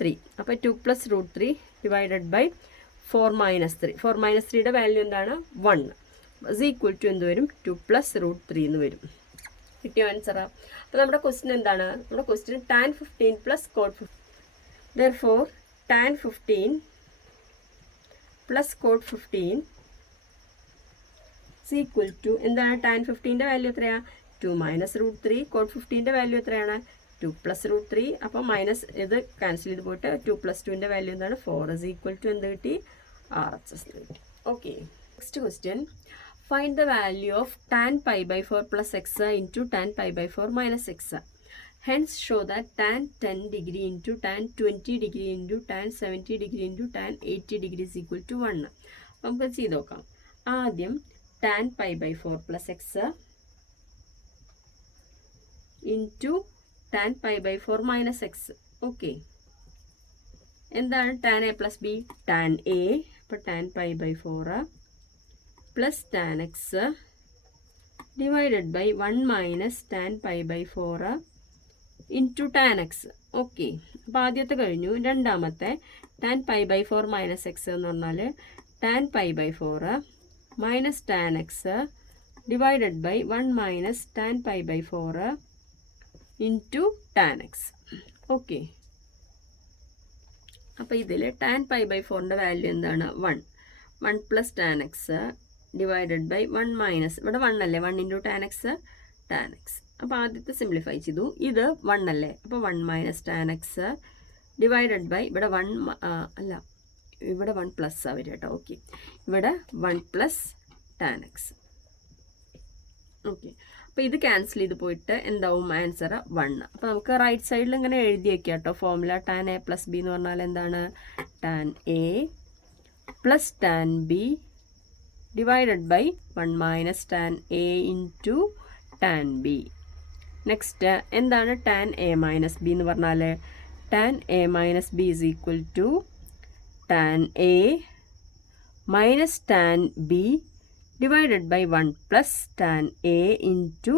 3. അപ്പോൾ 2 + √3 ഡിവൈഡഡ് ബൈ 4 - 3. 4 - 3യുടെ വാല്യൂ എന്താണ് 1. is equal to എന്ത് വരും 2 + √3 എന്ന് വരും. കിട്ടിയോ ആൻസറാ? അപ്പോൾ നമ്മുടെ ക്വസ്റ്റ്യൻ എന്താണ്? നമ്മുടെ question tan 15 + cot 15. therefore tan 15 + cot 15 is equal to എന്താണ് tan 15ൻ്റെ വാല്യൂ എത്രയാണ് 2 - √3. cot 15ൻ്റെ വാല്യൂ എത്രയാണ് 2 + √3. അപ്പോൾ മൈനസ് ഇത് ക്യാൻസൽ ചെയ്ത് പോയിട്ട് 2 + 2ൻ്റെ വാല്യൂ എന്താണ് 4 is equal to എന്ത് കിട്ടി RHS കിട്ടി. Okay. Next question find the value of tan π/4 + x into tan π/4 - x. Hence show that tan 10 degree into tan 20 degree into tan 70 degree into tan 80 degree is equal to 1. നമുക്ക് ചെയ്ത് നോക്കാം. ആദ്യം tan π/4 + x into tan π/4 - x. Okay. എന്താണ് tan a + b? tan a. അപ്പോൾ tan π/4 plus tan x divided by 1 - tan π/4 into tan x. Okay. അപ്പോൾ ആദ്യത്തെ കഴിഞ്ഞു. രണ്ടാമത്തെ tan π/4 - x എന്ന് പറഞ്ഞാൽ tan π/4 minus tan x divided by 1 - tan π/4 into tan x. Okay. അപ്പോൾ ഇതിൽ tan π/4ൻ്റെ വാല്യൂ എന്താണ് 1. 1 + tan x ഡിവൈഡഡ് ബൈ 1 - ഇവിടെ 1 അല്ലേ 1 × tan x tan x. അപ്പോൾ ആദ്യത്തെ സിംപ്ലിഫൈ ചെയ്തു. ഇത് 1 അല്ലേ. അപ്പോൾ 1 - tan x ഡിവൈഡഡ് ബൈ ഇവിടെ 1 അല്ല ഇവിടെ 1 പ്ലസ് ആ വരിക കേട്ടോ. ഓക്കെ. ഇവിടെ 1 + tan x. ഓക്കെ. അപ്പോൾ ഇത് ക്യാൻസൽ ചെയ്ത് പോയിട്ട് എന്താവും ആൻസർ 1. അപ്പോൾ നമുക്ക് റൈറ്റ് സൈഡിൽ ഇങ്ങനെ എഴുതി വയ്ക്കുക കേട്ടോ ഫോർമുല. tan a + b എന്ന് പറഞ്ഞാൽ എന്താണ് tan a + tan b divided by 1 - tan a into tan b. Next എന്താണ് tan a - b എന്ന് പറഞ്ഞാൽ tan a - b is equal to tan a minus tan b divided by 1 plus tan a into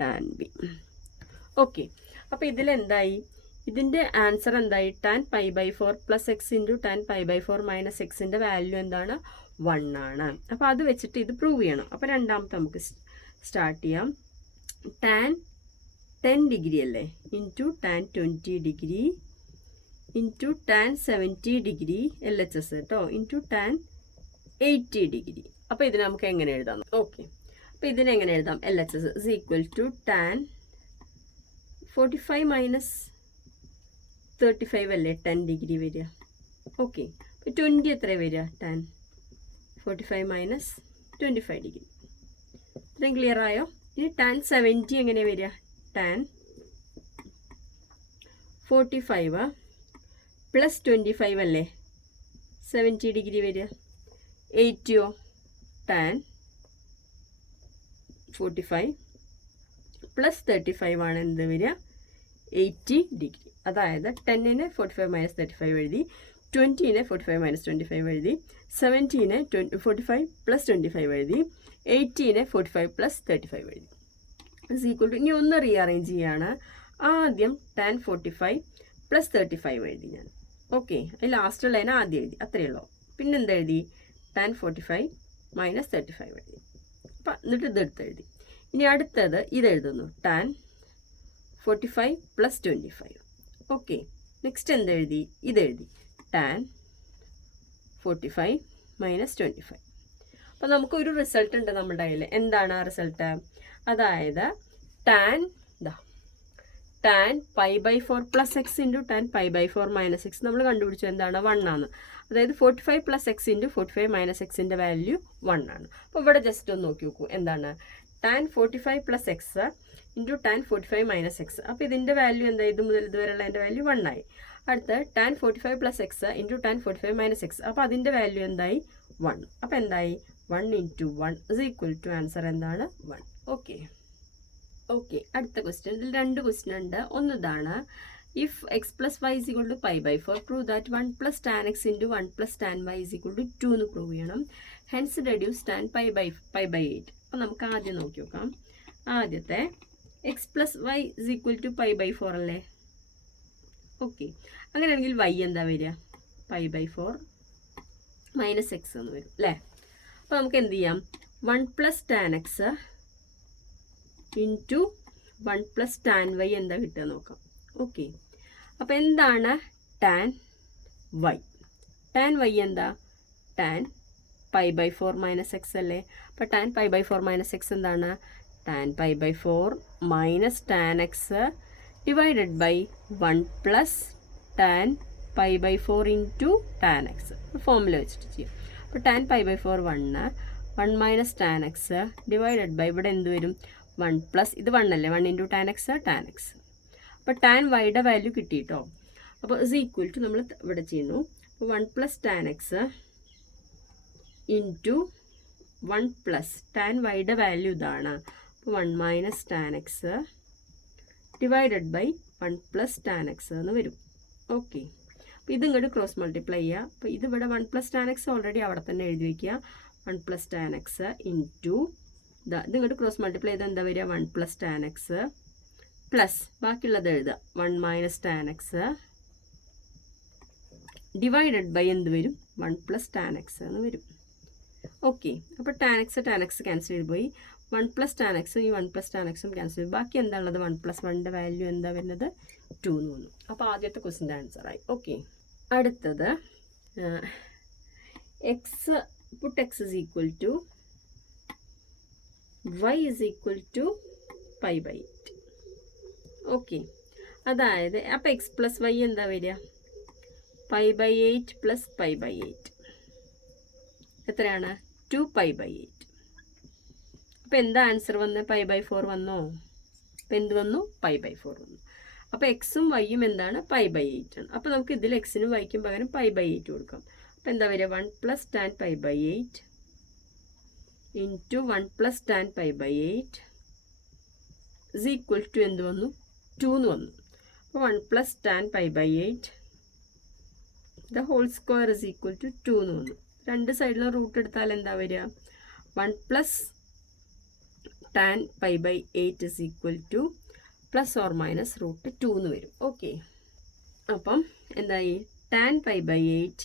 tan b. Okay. അപ്പോൾ ഇതിലെന്തായി ഇതിൻ്റെ answer എന്തായി tan π/4 + x into tan π/4 - x ൻ്റെ value എന്താണ് 1 ആണ്. അപ്പോൾ അത് വെച്ചിട്ട് ഇത് പ്രൂവ് ചെയ്യണം. അപ്പോൾ രണ്ടാമത്തെ നമുക്ക് സ്റ്റാർട്ട് ചെയ്യാം. tan 10 ഡിഗ്രി അല്ലേ into tan 20 degree into tan 70 degree LHS കേട്ടോ ഇൻറ്റു tan 80 ഡിഗ്രി. അപ്പോൾ ഇതിന് നമുക്ക് എങ്ങനെ എഴുതാം? ഓക്കെ. അപ്പോൾ ഇതിനെങ്ങനെ എഴുതാം? LHS is equal to tan 45 - 35 അല്ലേ 10 ഡിഗ്രി വരിക. ഓക്കെ. അപ്പോൾ 20 എത്ര വരിക? tan 45 - 25 degree. ഇത്രയും ക്ലിയർ ആയോ? ഇനി tan 70 എങ്ങനെ വരിക? tan 45 + 25 അല്ലേ 70 ഡിഗ്രി വരിക. 80യോ tan 45 പ്ലസ് 35 ആണ് എന്ത് വരിക 80 ഡിഗ്രി. അതായത് 10നെ 45 മൈനസ് 35 എഴുതി, 20നെ 45 മൈനസ് 25 എഴുതി, 70നെ 45 പ്ലസ് 25 എഴുതി, 80നെ 45 പ്ലസ് 35 എഴുതി. ഇസ് ഈക്വൽ ടു, ഇനി ഒന്ന് റീഅറേഞ്ച് ചെയ്യാണ്. ആദ്യം tan 45 പ്ലസ് 35 എഴുതി ഞാൻ. ഓക്കെ, അതിൽ ലാസ്റ്റ് ലൈൻ ആദ്യം എഴുതി, അത്രയേ ഉള്ളൂ. പിന്നെന്താ എഴുതി? tan 45 മൈനസ് 35 എഴുതി. അപ്പം എന്നിട്ട് ഇതെടുത്ത് എഴുതി. ഇനി അടുത്തത് ഇതെഴുതുന്നു, tan 45 പ്ലസ് 25. ഓക്കെ, നെക്സ്റ്റ് എന്തെഴുതി? ഇതെഴുതി, tan 45 മൈനസ് 25. അപ്പോൾ നമുക്കൊരു റിസൾട്ട് ഉണ്ട് നമ്മുടെ കയ്യിൽ. എന്താണ് ആ റിസൾട്ട്? അതായത് tan π/4 plus X into tan π/4 minus X നമ്മൾ കണ്ടുപിടിച്ചു എന്താണ്? 1 ആണ്. അതായത് 45 പ്ലസ് എക്സ് ഇൻറ്റു 45 മൈനസ് എക്സിൻ്റെ വാല്യൂ 1 ആണ്. അപ്പോൾ ഇവിടെ ജസ്റ്റ് ഒന്ന് നോക്കി നോക്കൂ, എന്താണ് tan 45 plus X into tan 45 minus x. അപ്പോൾ ഇതിൻ്റെ വാല്യൂ എന്താ? ഇത് മുതൽ ഇതുവരെയുള്ള എൻ്റെ വാല്യൂ 1 ആയി. അടുത്ത് tan 45 plus X into tan 45 minus x. അപ്പോൾ അതിൻ്റെ വാല്യൂ എന്തായി? 1. അപ്പോൾ എന്തായി? 1 ഇൻറ്റു 1 ഇസ് ഈക്വൽ ടു ആൻസർ എന്താണ്? 1. ഓക്കെ. അടുത്ത ക്വസ്റ്റ്യൻ. ഇതിൽ 2 ക്വസ്റ്റ്യൻ ഉണ്ട്. ഒന്നിതാണ്, if x plus y is equal to π/4, prove that 1 plus tan x into 1 plus tan y is equal to 2 എന്ന് പ്രൂവ് ചെയ്യണം. hence reduce tan π/8. അപ്പോൾ നമുക്ക് ആദ്യം നോക്കി നോക്കാം. ആദ്യത്തെ x plus y is equal to π/4 അല്ലേ? ഓക്കെ, അങ്ങനെയാണെങ്കിൽ y എന്താ വരിക? π/4 മൈനസ് എക്സ് എന്ന് വരും അല്ലേ? അപ്പോൾ നമുക്ക് എന്ത് ചെയ്യാം? 1 plus tan X into 1 plus tan Y എന്താ കിട്ടുക നോക്കാം. ഓക്കെ, അപ്പോൾ എന്താണ് ടാൻ വൈ? ടാൻ വൈ എന്താ? ടാൻ π/4 മൈനസ് എക്സ് അല്ലേ? അപ്പോൾ ടാൻ π/4 മൈനസ് എക്സ് എന്താണ്? Tan π/4 minus tan X divided by 1 plus tan π/4 into tan X. Formula വെച്ചിട്ട് ചെയ്യാം. അപ്പോൾ tan π/4 1 minus tan X divided by ഇവിടെ എന്ത് വരും? 1 പ്ലസ് ഇത് 1 അല്ലേ? 1 into tan X tan X. അപ്പോൾ ടാൻ വൈയുടെ വാല്യൂ കിട്ടി കേട്ടോ. അപ്പോൾ ഇസ് ഈക്വൽ ടു നമ്മൾ ഇവിടെ ചെയ്യുന്നു. അപ്പോൾ 1 plus tan X into 1 plus tan വൈയുടെ വാല്യൂ ഇതാണ്. അപ്പോൾ 1 minus tan X divided by 1 plus tan X എന്ന് വരും. ഓക്കെ, അപ്പോൾ ഇത് ഇങ്ങോട്ട് ക്രോസ് മൾട്ടിപ്ലൈ ചെയ്യുക. അപ്പോൾ ഇതിവിടെ 1 പ്ലസ് ടാൻ എക്സ് ഓൾറെഡി അവിടെ തന്നെ എഴുതി വയ്ക്കുക. 1 പ്ലസ് ടാൻ എക്സ് ഇൻറ്റു ഇത് ഇങ്ങോട്ട് ക്രോസ് മൾട്ടിപ്ലൈ ചെയ്താൽ എന്താ വരിക? 1 പ്ലസ് ടാൻ എക്സ് പ്ലസ് ബാക്കിയുള്ളത് എഴുതുക 1 minus tan X divided by എന്ത് വരും? 1 പ്ലസ് ടാൻ എക്സ് എന്ന് വരും. ഓക്കെ, അപ്പോൾ ടാൻ എക്സ് ക്യാൻസൽ ചെയ്ത് പോയി. 1 പ്ലസ് ടാൻ എക്സും ഈ 1 പ്ലസ് ടാൻ എക്സും ക്യാൻസൽ ചെയ്തു. ബാക്കി എന്താ ഉള്ളത്? 1 പ്ലസ് 1ൻ്റെ വാല്യൂ എന്താ വരുന്നത്? 2 എന്ന് വന്നു. അപ്പോൾ ആദ്യത്തെ ക്വസ്റ്റിൻ്റെ ആൻസറായി. ഓക്കെ, അടുത്തത് X put X is equal to y is equal to π/8. Okay, അതായത് അപ്പോൾ എക്സ് പ്ലസ് വൈ എന്താ വരിക? π/8 പ്ലസ് π/8 എത്രയാണ്? 2π/8. അപ്പോൾ എന്താ ആൻസർ വന്ന്? π/4 വന്നോ? അപ്പോൾ എന്ത് വന്നു? π/4 വന്നു. അപ്പോൾ എക്സും വൈയും എന്താണ്? π/8 ആണ്. അപ്പോൾ നമുക്ക് ഇതിൽ എക്സിനും വൈക്കും പകരം π/8 കൊടുക്കാം. അപ്പോൾ എന്താ വരിക? 1 plus tan π/8 into 1 plus tan π/8 is equal to എന്ത് വന്നു? 2 എന്ന് വന്നു. അപ്പോൾ 1 plus tan π/8 the whole square is equal to 2 എന്ന് വന്നു. രണ്ട് സൈഡിലും റൂട്ട് എടുത്താൽ എന്താ വരിക? 1 plus tan π/8 is equal to plus or minus root 2 എന്ന് വരും. ഓക്കെ, അപ്പം എന്തായി? Tan π/8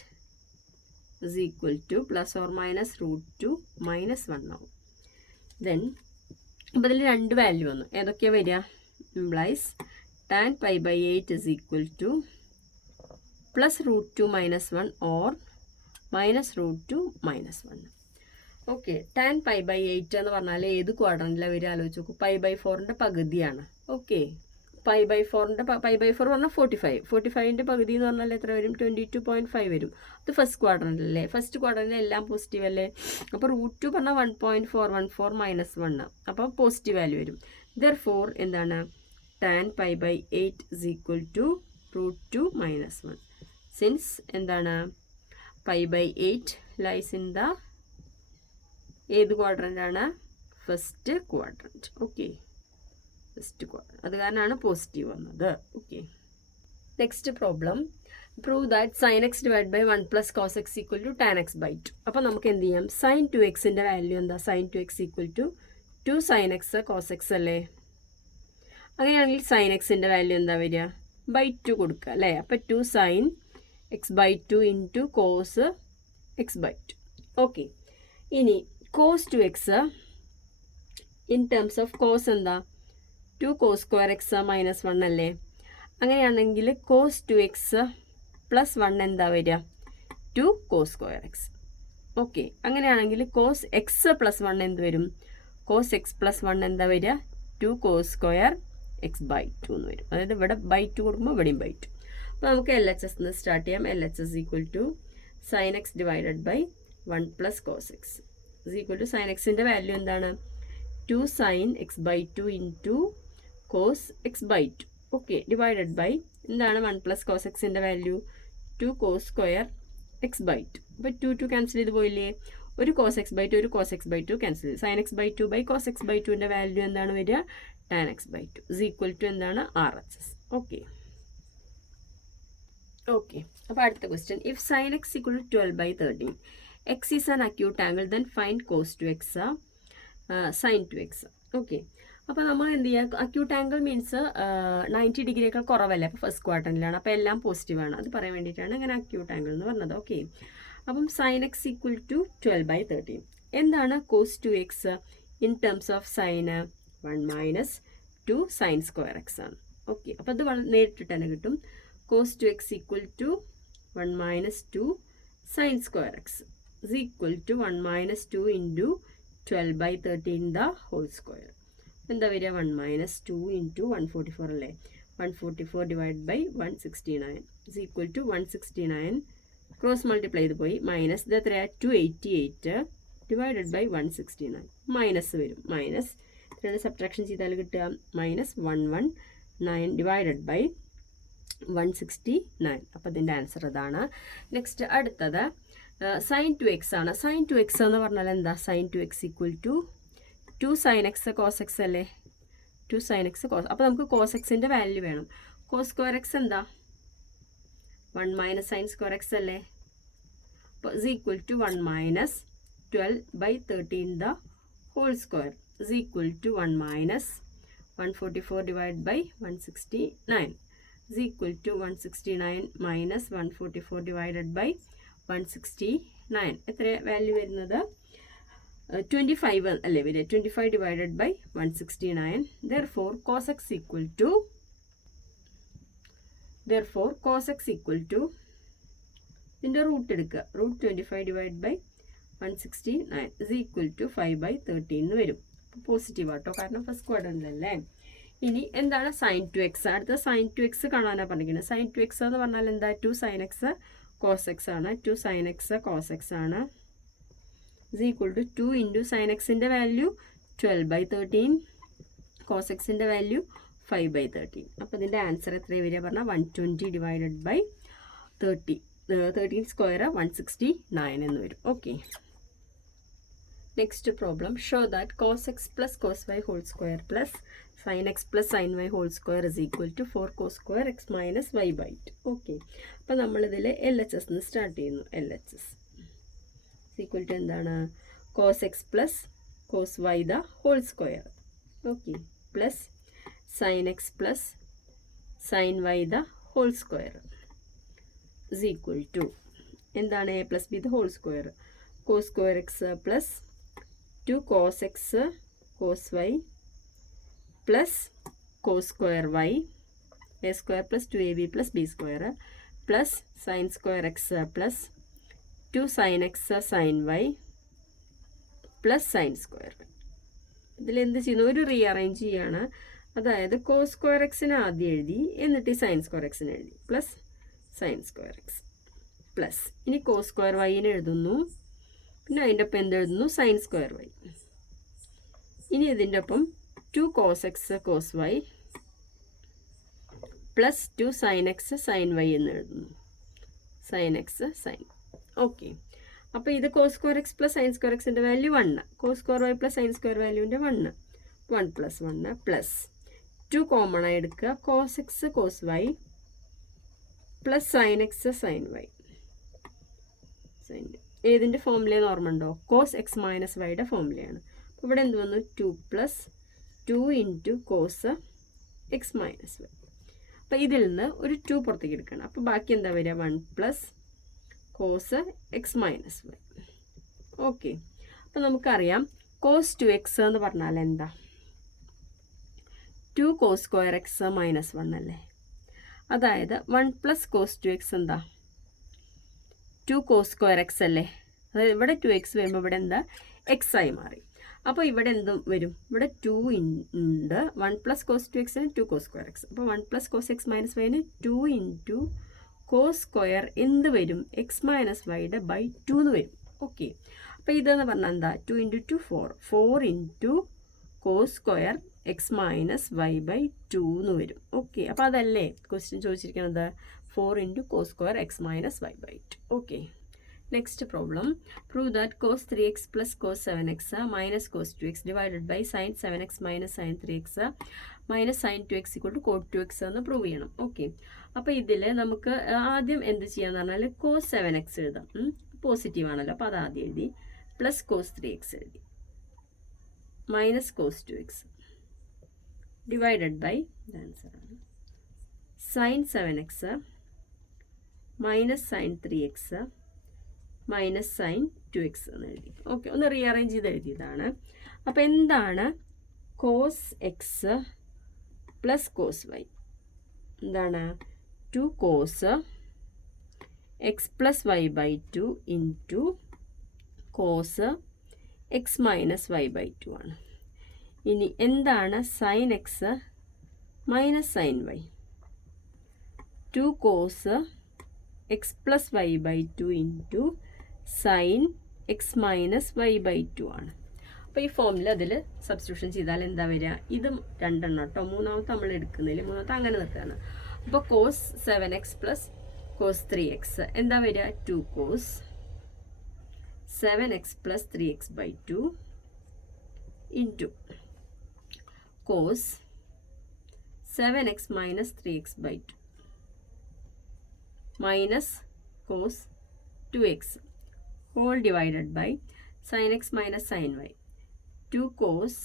is equal to plus or minus root 2 minus 1 ആവും. ദെൻ അപ്പോൾ ഇതിൽ 2 വാല്യൂ വന്നു. ഏതൊക്കെയാണ് വരിക? Implies tan π/8 is equal to plus root 2 minus 1 or minus root 2 minus 1. Okay, tan π/8 എന്ന് പറഞ്ഞാൽ ഏത് ക്വാഡ്രൻറ്റിലാണ് വരിക? ആലോചിച്ച് നോക്കൂ. π/4ൻ്റെ പകുതിയാണ്. ഓക്കെ, π/4 പറഞ്ഞാൽ 45ൻ്റെ പകുതി എന്ന് പറഞ്ഞാൽ എത്ര വരും? 22.5 വരും. അത് ഫസ്റ്റ് ക്വാഡ്രൻ്റിലല്ലേ? ഫസ്റ്റ് ക്വാഡ്രൻ്റിൽ എല്ലാം പോസിറ്റീവ് അല്ലേ? അപ്പോൾ റൂട്ട് 2 പറഞ്ഞാൽ 1.414 മൈനസ് 1. അപ്പോൾ പോസിറ്റീവ് വാല്യൂ വരും. ദെർഫോർ എന്താണ്? tan π/8 is equal to root 2 minus 1. Since എന്താണ്? π/8 ലൈസ് ഇൻ ദ ഏത് ക്വാഡ്രൻ്റ് ആണ്? First quadrant. Okay, first quadrant, അത് കാരണമാണ് പോസിറ്റീവ് വന്നത്. Okay, next problem, prove that sin x divide by 1 plus cos x equal to tan X by 2. അപ്പോൾ നമുക്ക് എന്ത് ചെയ്യാം? sin 2x വാല്യൂ എന്താ? sin 2x equal to 2 sin x cos x അല്ലേ? അങ്ങനെയാണെങ്കിൽ sin x വാല്യൂ എന്താ വരിക? By 2 കൊടുക്കുക അല്ലേ? അപ്പോൾ 2 sin x by 2 into cos X by 2. Okay, ഇനി cos 2x in terms of cos എന്താ? 2 കോസ് സ്ക്വയർ എക്സ് മൈനസ് 1 അല്ലേ? അങ്ങനെയാണെങ്കിൽ കോസ് 2x പ്ലസ് 1 എന്താ വരിക? 2 കോസ് സ്ക്വയർ എക്സ്. ഓക്കെ, അങ്ങനെയാണെങ്കിൽ കോസ് എക്സ് പ്ലസ് 1 എന്ത് വരും? കോസ് എക്സ് പ്ലസ് 1 എന്താ വരിക? 2 കോസ് സ്ക്വയർ എക്സ് ബൈ 2 എന്ന് വരും. അതായത് ഇവിടെ ബൈ 2 കൊടുക്കുമ്പോൾ ഇവിടെയും ബൈ 2. അപ്പോൾ നമുക്ക് എൽ എച്ച് എസ് സ്റ്റാർട്ട് ചെയ്യാം. L H S equal to sine x divided by 1 plus cos x is equal to sine എക്സിൻ്റെ വാല്യൂ എന്താണ്? 2 sine X by 2 into cos X by 2. Okay, divided by എന്താണ്? 1 plus cos എക്സിൻ്റെ value 2 cos square x by 2. അപ്പോൾ 2 cancel ചെയ്ത് പോയില്ലേ? ഒരു cos X by 2 ഒരു cos X by 2 cancel ചെയ്ത് sine X by 2 by cos X by 2ൻ്റെ value എന്താണ് വരിക? Tan X by 2 is equal to എന്താണ്? R H S. Okay, okay, അപ്പോൾ അടുത്ത question, if sine X equal to 12/13 X is an acute angle then find cos 2x sine 2x. ഓക്കെ, അപ്പോൾ നമ്മൾ എന്ത് ചെയ്യുക? അക്യൂട്ട് ആംഗിൾ മീൻസ് 90 ഡിഗ്രിയേക്കാൾ കുറവല്ലേ? അപ്പോൾ ഫസ്റ്റ് ക്വാർട്ടറിലാണ്, അപ്പോൾ എല്ലാം പോസിറ്റീവാണ്. അത് പറയാൻ വേണ്ടിയിട്ടാണ് ഇങ്ങനെ അക്യൂട്ട് ആംഗിൾ എന്ന് പറഞ്ഞത്. ഓക്കെ, അപ്പം സൈൻ എക്സ് ഈക്വൽ ടു 12/13. എന്താണ് cos 2x in terms of sine? 1 minus 2 sine square x ആണ്. ഓക്കെ, അപ്പോൾ അത് നേരിട്ടിട്ട് തന്നെ കിട്ടും. Cos 2x equal to 1 minus 2 sine square x is equal to 1 minus 2 into 12/13 the whole square. എന്താ വരിക? 1 minus 2 into 144 അല്ലേ? 144 divide by 169 is equal to 169 cross multiply ചെയ്ത് പോയി മൈനസ് ഇത് എത്രയാണ്? 288 ഡിവൈഡഡ് ബൈ 169 മൈനസ് വരും. മൈനസ് രണ്ട് സബ്ട്രാക്ഷൻ ചെയ്താൽ കിട്ടുക മൈനസ് 119 ഡിവൈഡഡ് ബൈ 169. അപ്പോൾ ഇതിൻ്റെ ആൻസർ അതാണ്. നെക്സ്റ്റ് അടുത്തത് സൈൻ 2x ആണ്. സൈൻ 2x എന്ന് പറഞ്ഞാൽ എന്താ? Sine 2x equal to 2 sine x cos x അല്ലേ? 2 സൈൻ എക്സ് കോസ്. അപ്പോൾ നമുക്ക് കോസ് എക്സിൻ്റെ വാല്യൂ വേണം. കോസ് സ്ക്വയർ എക്സ് എന്താ? 1 മൈനസ് സൈൻ സ്ക്വയർ എക്സ് അല്ലേ? അപ്പോൾ is equal to 1 minus 12/13 the whole square is equal to 1 minus 144 divide by 169 is equal to 169 minus 144 divided by 169. എത്ര value വരുന്നത്? 25 അല്ലേ വരിക? 25 divided by 169. Therefore cos x equal to ഇതിൻ്റെ root എടുക്കുക. Root 25 divide by 169 is equal to 5/13 എന്ന് വരും. Positive ആട്ടോ, കാരണം ഫസ്റ്റ് ക്വാഡ്രൻ്റിലല്ലേ. ഇനി എന്താണ് സൈൻ 2x? അടുത്ത സൈൻ 2x കാണാനാണ് പറഞ്ഞിരിക്കുന്നത്. സൈൻ 2x എന്ന് പറഞ്ഞാൽ എന്താ? 2 സൈൻ എക്സ് കോസ് എക്സ് ആണ്. 2 സൈൻ എക്സ് കോസ് എക്സ് ആണ് is equal to 2 into sine എക്സിൻ്റെ വാല്യൂ 12/13 കോസ് എക്സിൻ്റെ വാല്യൂ 5/13. അപ്പോൾ ഇതിൻ്റെ ആൻസർ എത്രയാണ് വരിക പറഞ്ഞാൽ 120 ഡിവൈഡഡ് ബൈ 13 സ്ക്വയർ 169 എന്ന് വരും. Okay, next problem, show that cos X plus cos Y whole square plus sine X plus sine Y whole square is equal to 4 cos square X minus Y by 2. Okay, അപ്പോൾ നമ്മളിതിൽ L H S start ചെയ്യുന്നു. L H S equal to എന്താണ്? Cos X plus cos Y the whole square. Okay, plus sine X plus sine Y the whole square is equal to എന്താണ്? A plus B the whole square. Cos square X plus 2 cos X cos Y plus cos square Y A square plus 2ab plus B square plus sine square X plus 2 sine X sine Y plus sine square. ഇതിലെന്ത് ചെയ്യുന്നു? ഒരു rearrange ചെയ്യുകയാണ്. അതായത് cos square എക്സിന് ആദ്യം എഴുതി, എന്നിട്ട് sine square എക്സിന് എഴുതി, plus sine square X plus ഇനി കോസ് സ്ക്വയർ വൈനെ എഴുതുന്നു, പിന്നെ അതിൻ്റെ ഒപ്പം എന്തെഴുതുന്നു? Sine square Y. ഇനി ഇതിൻ്റെ ഒപ്പം 2 cos X cos Y plus 2 sine X sine Y എന്ന് എഴുതുന്നു. Sine X sine. ഓക്കെ, അപ്പോൾ ഇത് cos square X plus sine square എക്സിൻ്റെ value 1, cos square Y plus sine square വാല്യൂവിൻ്റെ 1, 1 + 1 പ്ലസ് 2 കോമൺ ആയി എടുക്കുക, cos X cos Y plus sine X sine Y. ഏതിൻ്റെ ഫോമുലയെന്ന് ഓർമ്മ ഉണ്ടോ? കോസ് എക്സ് മൈനസ് വൈയുടെ ഫോമുലയാണ്. അപ്പോൾ ഇവിടെ എന്ത് വന്നു? 2 + 2 × കോസ് എക്സ് മൈനസ് വൈ. അപ്പോൾ ഇതിൽ നിന്ന് ഒരു 2 പുറത്തേക്ക് എടുക്കണം. അപ്പോൾ ബാക്കി എന്താ വരിക? 1 + cos x minus y. Okay, അപ്പോൾ നമുക്കറിയാം കോസ് 2x എന്ന് പറഞ്ഞാൽ എന്താ? 2 കോസ് സ്ക്വയർ എക്സ് മൈനസ് 1 അല്ലേ? അതായത് 1 + കോസ് 2x എന്താ? 2 കോസ് സ്ക്വയർ എക്സ് അല്ലേ? അതായത് ഇവിടെ 2x വരുമ്പോൾ ഇവിടെ എന്താ? x ആയി മാറി. അപ്പോൾ ഇവിടെ എന്തും വരും? ഇവിടെ 2 ഉണ്ട്. 1 + cos 2x 2 cos square X. അപ്പോൾ 1 + കോസ് എക്സ് മൈനസ് വൈന് 2 × കോസ് സ്ക്വയർ എന്ത് വരും? എക്സ് മൈനസ് വൈയുടെ ബൈ 2 എന്ന് വരും. ഓക്കെ, അപ്പോൾ ഇതെന്ന് പറഞ്ഞാൽ എന്താ? 2 × 2 4, 4 × cos square X minus Y by 2 എന്ന് വരും. ഓക്കെ, അപ്പോൾ അതല്ലേ ക്വസ്റ്റ്യൻ ചോദിച്ചിരിക്കുന്നത്? 4 × cos square X minus Y by 2. Okay, next problem. Prove that cos 3x + cos 7x minus cos 2x divided by sine 7x minus sine 3x minus sine 2x = cot 2x എന്ന് prove ചെയ്യണം. Okay, അപ്പോൾ ഇതിൽ നമുക്ക് ആദ്യം എന്ത് ചെയ്യാന്ന് പറഞ്ഞാൽ cos 7x എഴുതാം. പോസിറ്റീവ് ആണല്ലോ, അപ്പോൾ അത് ആദ്യം എഴുതി. പ്ലസ് കോസ് 3x എഴുതി. Minus cos 2x divided by ആൻസറാണ് sine 7x minus sine 3x minus sine 2x എന്ന് എഴുതി. ഓക്കെ, ഒന്ന് റീഅറേഞ്ച് ചെയ്ത് എഴുതിയതാണ്. അപ്പോൾ എന്താണ് cos X plus cos y? എന്താണ്? 2 cos X plus y by 2 into cos x minus Y by 2 ആണ്. ഇനി എന്താണ് sine x minus sine y? 2 cos X plus y by 2 into sine x minus Y by 2 ആണ്. അപ്പോൾ ഈ ഫോമിൽ അതിൽ substitution ചെയ്താൽ എന്താ വരിക? ഇത് 2 എണ്ണം കേട്ടോ. മൂന്നാമത്തെ നമ്മൾ എടുക്കുന്നില്ല, മൂന്നാമത്തെ അങ്ങനെ നിർത്തുകയാണ്. അപ്പോൾ കോസ് 7x + കോസ് 3x എന്താ വരിക? 2 cos 7x + 3x by 2 into cos 7x minus 3x by 2 minus cos 2x whole divided by sine x minus sine y 2 cos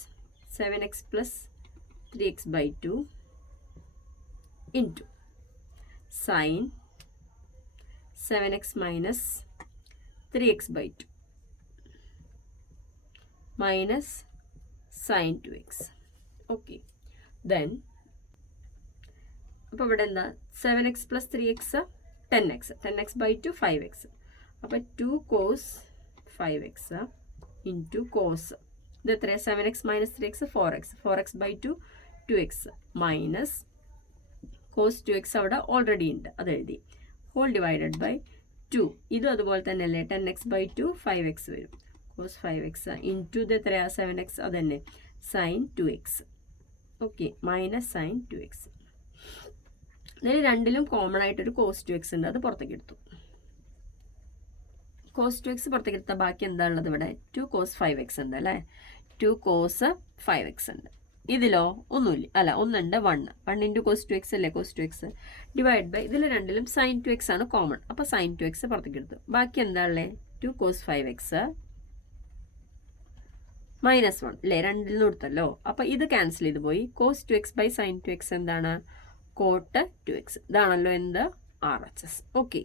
7x + 3x by 2 into sine 7x minus 3x by 2 minus sine 2x. Okay, then അപ്പോൾ ഇവിടെ എന്താ? 7x + 3x 10x by 2 5x. അപ്പോൾ 2 cos 5x into cos ഇത് എത്രയാണ്? 7x minus 3x 4x by 2 2x minus cos 2x അവിടെ already ഉണ്ട്, അത് എഴുതി. ഹോൾ ഡിവൈഡഡ് ബൈ 2 ഇതും അതുപോലെ തന്നെ അല്ലേ? 10x ബൈ 2 5x വരും. കോസ് 5x ഇൻറ്റു ഇത് എത്രയാണ്? 7x അത് തന്നെ sign 2x. Okay, minus sine 2x. ഇതിൽ രണ്ടിലും കോമൺ ആയിട്ടൊരു കോസ് 2x ഉണ്ട്, അത് പുറത്തേക്ക് എടുത്തു. കോസ് 2x പുറത്തേക്ക് എടുത്താൽ ബാക്കി എന്താ ഉള്ളത്? ഇവിടെ 2 കോസ് 5x ഉണ്ട് അല്ലേ? 2 കോസ് 5x ഉണ്ട്. ഇതിലോ ഒന്നുമില്ല, അല്ല ഒന്നുണ്ട് 1 × കോസ് 2x അല്ലേ? കോസ് 2x ഡിവൈഡ് ബൈ ഇതിൽ രണ്ടിലും സൈൻ 2x ആണ് കോമൺ. അപ്പോൾ സൈൻ 2x പുറത്തേക്ക് എടുത്തു. ബാക്കി എന്താ ഉള്ളത്? 2 കോസ് 5x മൈനസ് 1 അല്ലേ? രണ്ടിൽ നിന്ന് കൊടുത്തല്ലോ. അപ്പോൾ ഇത് ക്യാൻസൽ ചെയ്ത് പോയി. Cos 2x by sine 2x എന്താണ്? Coat 2x. ഇതാണല്ലോ എന്ത്? RHS. ഓക്കെ.